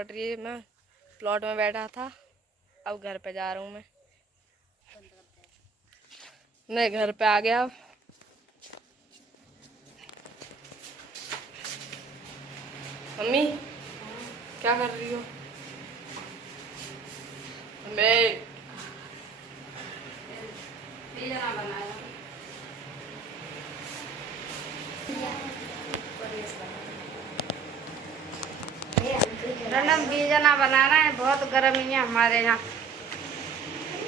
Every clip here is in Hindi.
पटरी में प्लॉट में बैठा था। अब घर पे जा रहा हूँ मैं घर पे आ गया। अब मम्मी क्या कर रही हो? मैं रंडम बीजना बनाना है। बहुत गर्मी है हमारे यहाँ।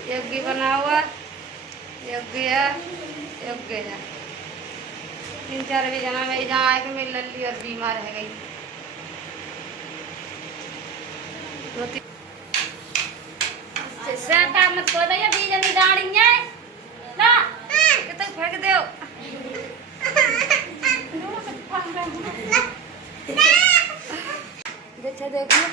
एक भी बना हुआ, एक भी है, एक भी है। 3-4 बीजना में जहाँ आए कि मेरी लल्ली और बीमार रह गई। मत को दे बीजनी डाड़ी है ना कितने फेंक दो। देखो देखिए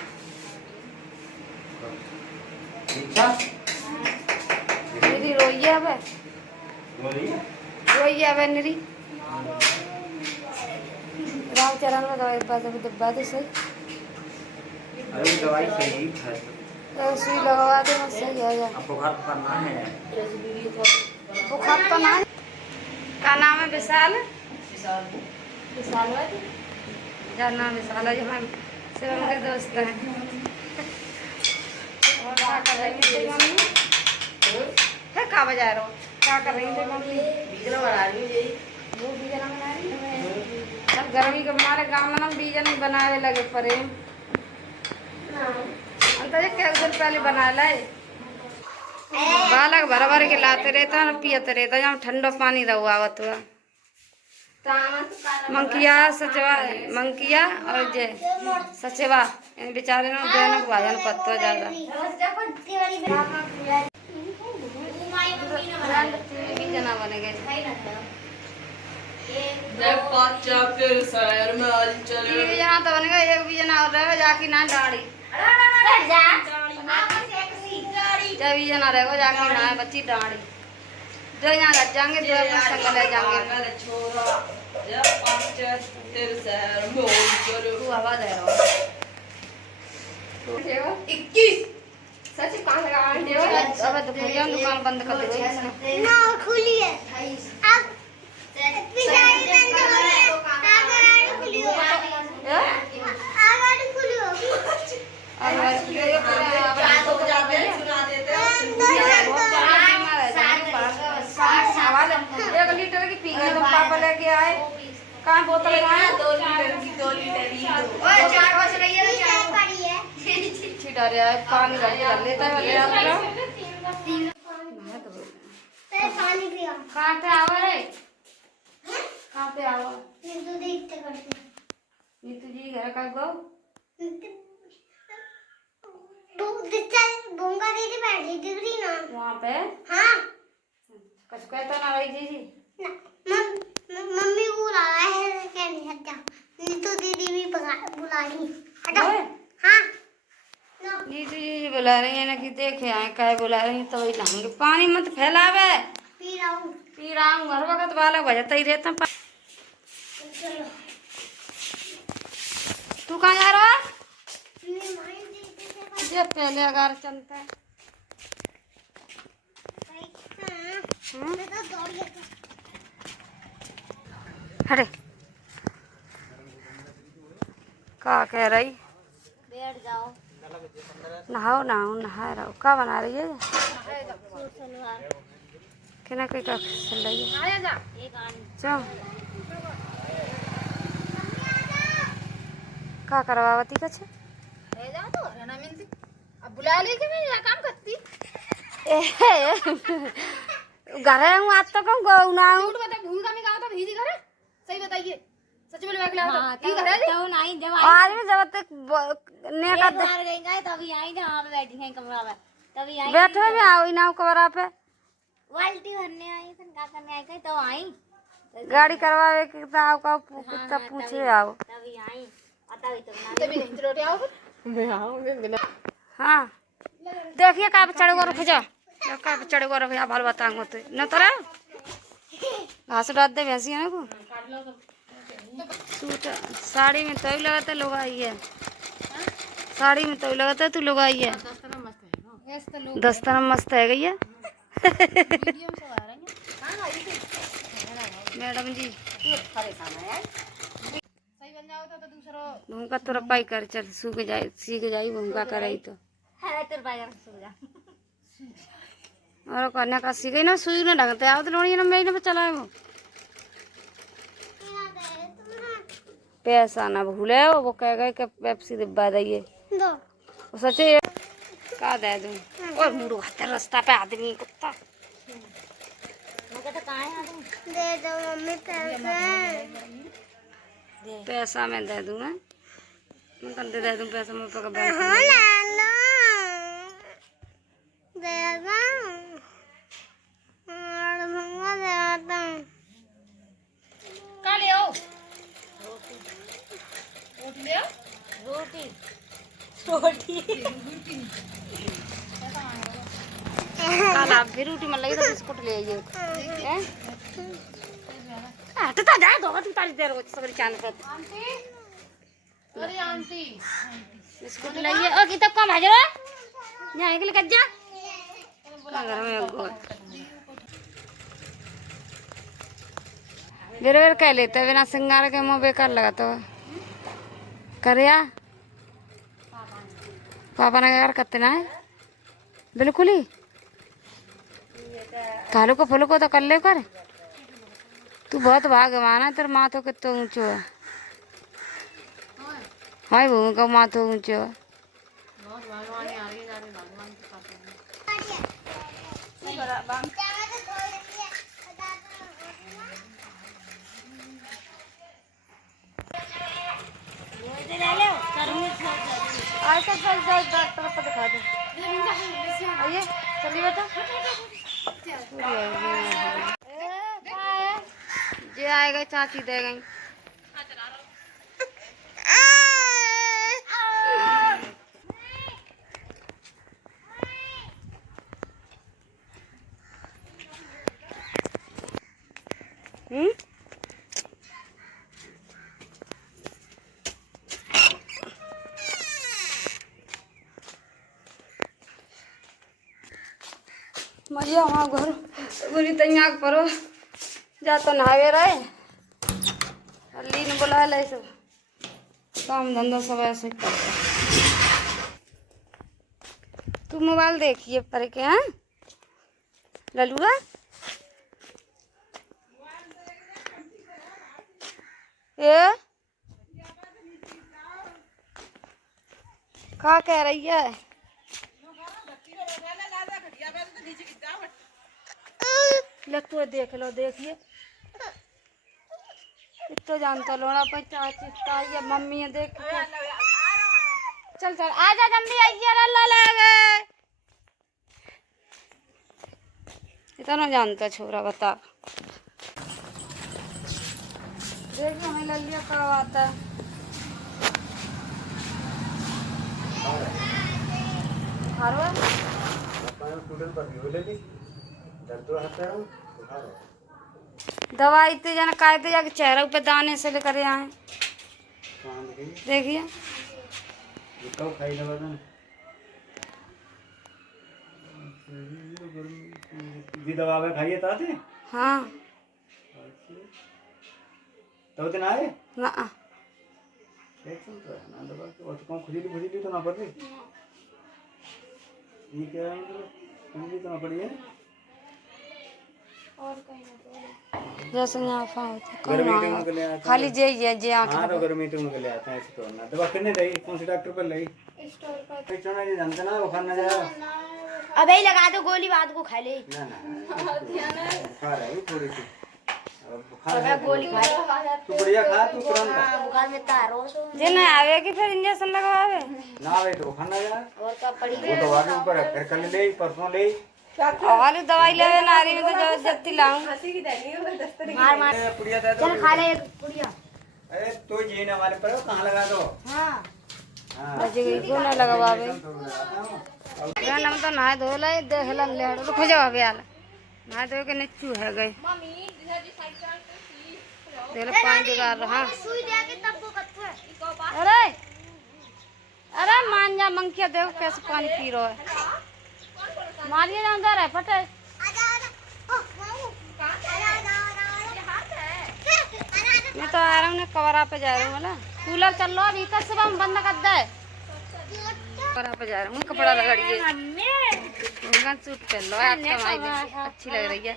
निरी रोई है अब, रोई है अब निरी। रामचरण में दवाई दबा दे सही। अरे दवाई सही है, सुई लगवा दे मत सही हो जाए। बुखार करना है। बुखार तो ना। क्या नाम है? विशाल। विशाल क्या नाम? विशाल है। हमारे शिवम के दोस्त हैं। और क्या कर रही थी मम्मी? है क्या बजा रहे हो? क्या कर रही थी मम्मी? बीजना बना रही है। वो बीजना बना रही है। सब गर्मी के हमारे गाँव में ना बीजना बनाने लगे पड़े। अंतर क्या दिन पहले बना लाए। बालक भर भर के लाते रहता है, पियते रहता है। जहाँ ठंडा पानी रहुआवत हुआ मंकिया सचवा, मंकिया और जय सचवा इन बेचारे ने दोनों भाजन पत्तो ज्यादा जना बने गए। जना तो बनेगा। एक भी जना और रहेगा जाके ना दाढ़ी जब भी जना रहेगा जाके ना बच्ची दाढ़ी जो यहाँ रख जाएंगे जो अपना संग ले जाएंगे। तू हवा दे रहा हो 21 सच कहाँ लगा अब तो भैया दुकान बंद कर दे ना खुली है। अब एक लीटर की पी गए तो पापा लेके आए। कहाँ बोतल लगाए? 2 लीटर की 2 लीटर छिटा रहा है पानी कर लेता है। कहाँ पे आवा रे? कहाँ पे आवा? नीतू जी घर का गो बोंगा दीदी बैठी दिख रही ना वहाँ पे। हाँ कुछ कहता ना रही जी मम्मी को बुला रहा है। क्या नहीं हटा नीतू दीदी भी बुला रही हटा। हाँ नीतू जी बुला रही है ना कि देखे आए कहे बुला रही तो वही लाएंगे। पानी मत फैलावे। पी रहा हूँ हर वक्त बालक बजाता ही रहता। तू कहाँ जा रहा है? ये पहले अगार चलता है। अरे क्या कह रही? बैठ जाओ नहाओ नहाओ नहा रहा क्या बना रही है? किना कोई का चल रही है चल क्या करवावती कछ अब बुला ले के मैं यहाँ काम करती घर है हूँ आज तो कम गौ ना हूँ भूमिका में गाँव था भीजी घर है। सही बताइए सच बोले घर है तो नहीं जब आज में जब तक ने का बाहर गए तभी आई जहाँ पे बैठी हैं कमरा में तभी आई बैठे में आओ ना कमरा पे बाल्टी भरने आई सन का करने आई कहीं तो आई गाड़ी करवावे के ताव का कुत्ता पूछे आओ तभी आई आता भी तो बना तभी नहीं रोटी आओ मैं आऊंगी बिना। हाँ देखिए का चढ़ गो रुक जा का चढ़ गो रुक जा बाल बताऊंगा तो न तोरा घास डाल दे भैंसी है ना को सूट साड़ी में तो ही लगाते लोग आई है। साड़ी में तो लगता है तू लोग आई है। दस्ताना मस्त है गई है। मैडम जी भूखा तोरा पाई कर चल सूख जाए सीख जाई भूखा करे तो और करने का सीखे ना सुई ना ढंगते आओ तो लोणी ना मैं ना चलाए वो पैसा ना भूले वो कह गए कि पेप्सी डिब्बा दइए वो सच्चे का दे दूं और मुड़ो हाथ रास्ता पे आदमी कुत्ता दे दो मम्मी पैसा मैं दे दूं मैं कंधे दे दूं पैसा मैं पका बैठ कल आप फिर रोटी मन लगी तो बिस्कुट ले आइए तो जा दो तू तारी देर हो सगरी चांद पे अरे आंटी बिस्कुट लाइए और किताब कम हाजिर हो यहाँ के लिए कज्जा घर में गोल बेर बेर कह लेते बिना सिंगार के मुँह बेकार लगा तो करिया पापा ने क्या करते ना है बिल्कुल ही कालू को फूल को तो कर ले कर तू बहुत भाग्यवान है तेरा माथो कितना ऊंचो है हाय भूमि का माथो ऊंचो है डॉक्टर को दिखा दो आइए चलिए बेटा जे आएगा चाची दे गई मैया वहाँ घर बुरी तैयार करो जा तो नहावे रहे लीन बुला ले सब काम धंधा सब ऐसे ही करता तू मोबाइल देखिए पर के हैं ललुआ ये क्या कह रही है लगता देख लो देखिए इतना जानता लोड़ा पर चाची ताई मम्मी है देख चल चल आजा जल्दी आइए अल्लाह लगे इतना जानता छोरा बता देखिए हमें ललिया कब आता है दवाई तो जाना काय तो जाके चेहरे पे दाने से लेकर आए देखिए दवा खाइए ताते हाँ तो दिन आए ना कौन खुजली तो ना पड़ रही ये क्या खुजली तो ना पड़ी है जैसे यहाँ खाली जे ये जे आँख हाँ तो गर्मी तो निकले आते हैं ऐसे तो ना दवा कितने दी कौन से डॉक्टर पर ली चना जी जानते ना बुखार ना जाए अबे लगा दो गोली बाद को खा ले ना बुखार है थोड़ी सी बुखार गोली खा तू बढ़िया खा तू तुरंत बुखार में तारो जे ना आवे कि फिर इंजेक्शन लगवावे ना आवे तो बुखार ना जाए और का पड़ी वो तो आगे ऊपर है फिर कल ले परसों ले और दवाई लेवे नारी में तो जल्दी लाऊं मार मार पुड़िया दे दो चल खा ले एक पुड़िया अरे तो जी ने हमारे पर कहां लगा दो हां हां बजे को ना लगवावे हम तो नहा धो ले देख लन ले तो खो जाओ अबे आला नहा धो के निच्चू है गए देख ले पानी जुगाड़ रहा सुई दे के तब को कत्थे अरे अरे मान जा मंकिया, देखो कैसे पानी पी रहा है। मारिए जा अंदर है फटे। मैं तो आ रहा हूँ कवरा पे जा रहा हूँ ना, कूलर चल रहा भीतर से हम बंद कर दे। कवरा पे जा रहा हूँ, कपड़ा रगड़िए, सूट पहन लो, अच्छी लग रही है।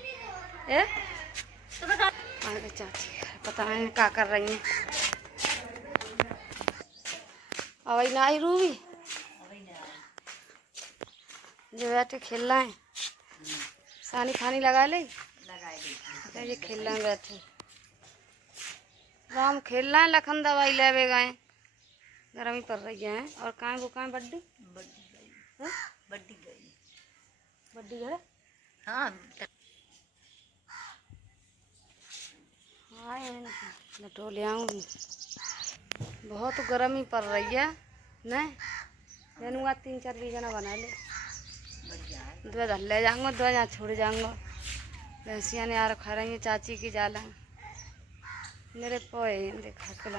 अरे चाची पता नहीं क्या कर रही है। अवई ना आई रूबी जो बैठे खेल रहे हैं, सानी खानी लगा ले, ये खेल रहे हैं बैठे। राम खेल रहे हैं, लखन दवाई ले गए, गर्मी पड़ रही है। और कहाँ वो कहाँ बड्डी बड्डी है। हाँ लटो ले आऊँगी, बहुत गर्मी पड़ रही है नहीं। मैंने 3-4 बीजना बना ले, 2 धल ले जाऊँगा, 2 यहाँ छोड़ जाऊँगा। भैंसिया ने यार खा रही है चाची की जाला, मेरे पोए देखा खिला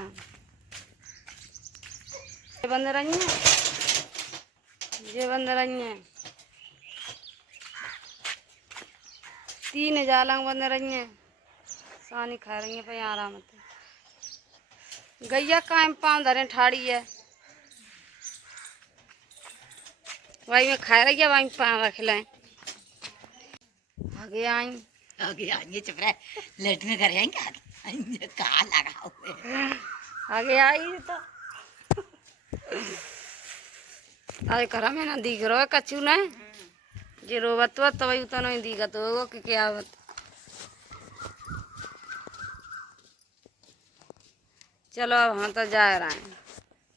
ये बंद रही है, ये बंद रही है। 3 जाला बंद रही है, सानी खा रही है पे आराम से। गैया कायम पाँव धरे ठाड़ी है, वही में खा रही है, वही पाँव रख लें। आगे आएंगे चुप रहे, लेट में कर आएंगे कहाँ लगा हुए। आगे आई तो अरे करा में ना दिख रहा है कच्चू ने जे रोवत तो वही उतना नहीं दिखत होगा कि क्या आवत। चलो अब हम तो जा रहे हैं,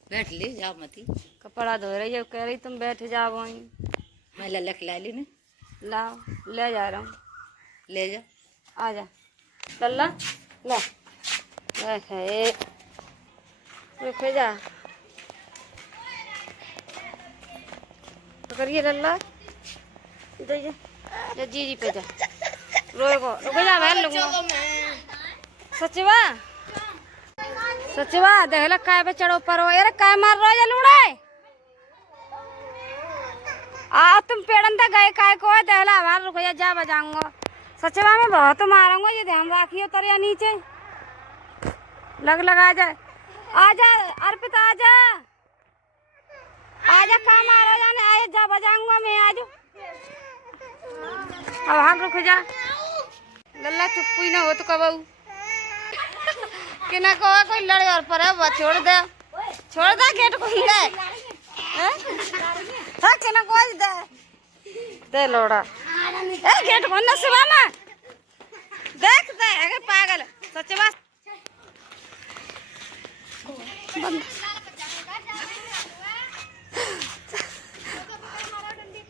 बैठ ले जाओ मती, कपड़ा धो रही है, कह रही तुम बैठ जाओ वहीं। मैं लल्ला खिला ली ना, लाओ ले जा रहा हूँ, ले जा आ जा लल्ला ले है रुके जा तो करिए लल्ला जा जी पे जा रोको रुके जा बहन लोग सचवा देख ला काय पे चढ़ो पर यार काय मार रहा है लूड़ा आ तुम पेड़न तक गए काय को है देख ला हमारा रुक जा बजाऊंगा। सचवा में बहुत मारूंगा, ये ध्यान रखियो तरिया नीचे लग आ जा। आजा अर्पिता आजा आजा काम आ रहा जाने आया जा बजाऊंगा मैं आज। अब हम रुक जा लल्ला चुप ही ना हो तो कब कि ना कहो कोई लड़े और पर है वो छोड़ दे गेट खोल दे था कि ना कोई दे लोड़ा ए गेट खोलना सुबह में देख दे अगर पागल सच बात बंद